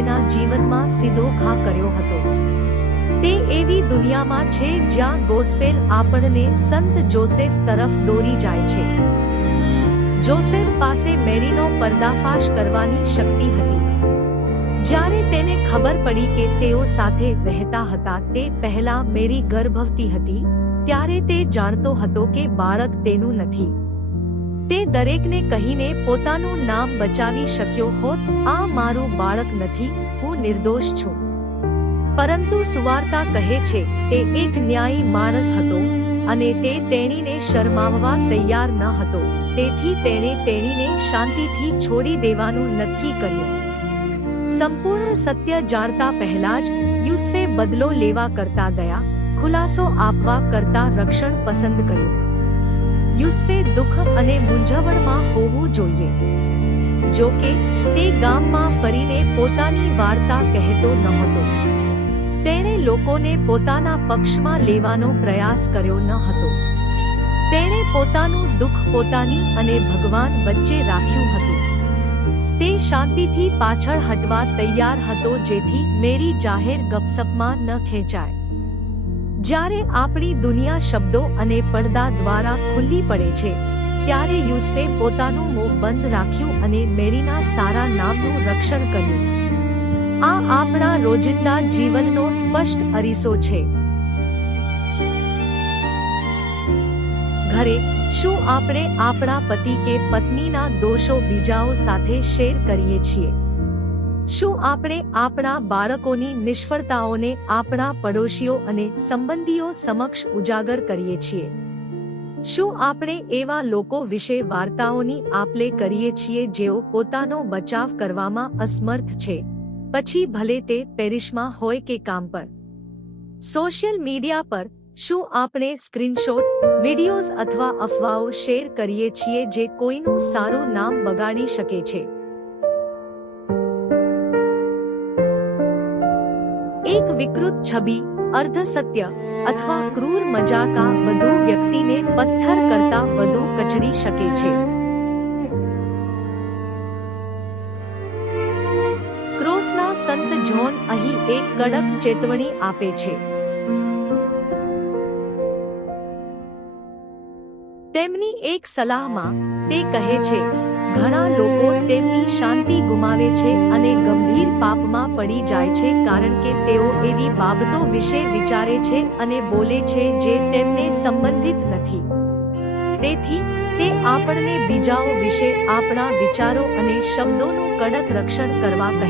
તેના જીવનમાં સીધો ઘા કર્યો હતો। તે એવી દુનિયામાં છે જ્યાં ગોસ્પેલ આપણને સંત જોસેફ તરફ દોરી જાય છે। જોસેફ પાસે મેરીનો પર્દાફાશ કરવાની શક્તિ હતી। જ્યારે તેને ખબર પડી કે તેઓ સાથે રહેતા હતા તે પહેલા મેરી ગર્ભવતી હતી, ત્યારે તે જાણતો હતો કે બાળક તેનું નથી। તે દરેકને કહીને પોતાનું નામ બચાવી શક્યો હોત, આ મારું બાળક નથી, હું નિર્દોષ છું। પરંતુ સુવાર્તા કહે છે તે એક ન્યાયી માણસ હતો અને તે તેણીને શરમાવવા તૈયાર ન હતો, તેથી તેણે તેણીને શાંતિથી છોડી દેવાનું નક્કી કર્યું। સંપૂર્ણ સત્ય જાણતા પહેલા જ યુસુફે બદલો લેવા કરતા દયા, ખુલાસો આપવા કરતા રક્ષણ પસંદ કર્યું। યુસુફે દુઃખ અને મૂંઝવણમાં હોવું જોઈએ। જો કે તે ગામમાં ફરીને પોતાની વાર્તા કહેતો નહોતો। તેણે લોકોને પોતાના પક્ષમાં લેવાનો પ્રયાસ કર્યો ન હતો। તેણે પોતાનું દુઃખ પોતાની અને ભગવાન વચ્ચે રાખ્યું હતું। તે શાંતિથી પાછળ હટવા તૈયાર હતો જેથી મેરી જાહેર ગપસપમાં ન ખેંચાય। જ્યારે આપણી દુનિયા શબ્દો અને પડદા દ્વારા ખુલ્લી પડે છે, ત્યારે યુસુફે પોતાનું મોં બંધ રાખ્યું અને મેરીના સારા નામનું રક્ષણ કર્યું। આ આપણા રોજિંદા જીવનનો સ્પષ્ટ અરીસો છે। ઘરે શું આપણે આપણા પતિ કે પત્નીના દોષો બીજાઓ સાથે શેર કરીએ છીએ? શું આપણે આપણા બાળકોની નિષ્ફળતાઓને આપણા પડોશીઓ અને સંબંધીઓ સમક્ષ ઉજાગર કરીએ છીએ? શું આપણે એવા લોકો વિશે વાર્તાઓની આપ-લે કરીએ છીએ જેઓ પોતાનો બચાવ કરવામાં અસમર્થ છે, પછી ભલે તે પેરિસમાં હોય કે કામ પર? સોશિયલ મીડિયા પર શું આપણે સ્ક્રીનશોટ, વિડિયોઝ અથવા અફવાઓ શેર કરીએ છીએ જે કોઈનું સારું નામ બગાડી શકે છે? એક વિકૃત છબી, અર્ધસત્ય અથવા ક્રૂર મજાક આ બધું વ્યક્તિને પથ્થર કરતા વધુ કચડી શકે છે। ક્રોસના સંત જ્હોન અહીં એક કડક ચેતવણી આપે છે। તેમની એક સલાહમાં તે કહે છે, ઘણા લોકો તેમની શાંતિ ગુમાવે છે અને ગંભીર પાપમાં પડી જાય છે કારણ કે તેઓ એવી બાબતો વિશે વિચારે છે અને બોલે છે જે તેમને સંબંધિત નથી। તેથી તે આપણને બીજાઓ વિશે આપણા વિચારો અને શબ્દોનું કડક રક્ષણ કરવા કહે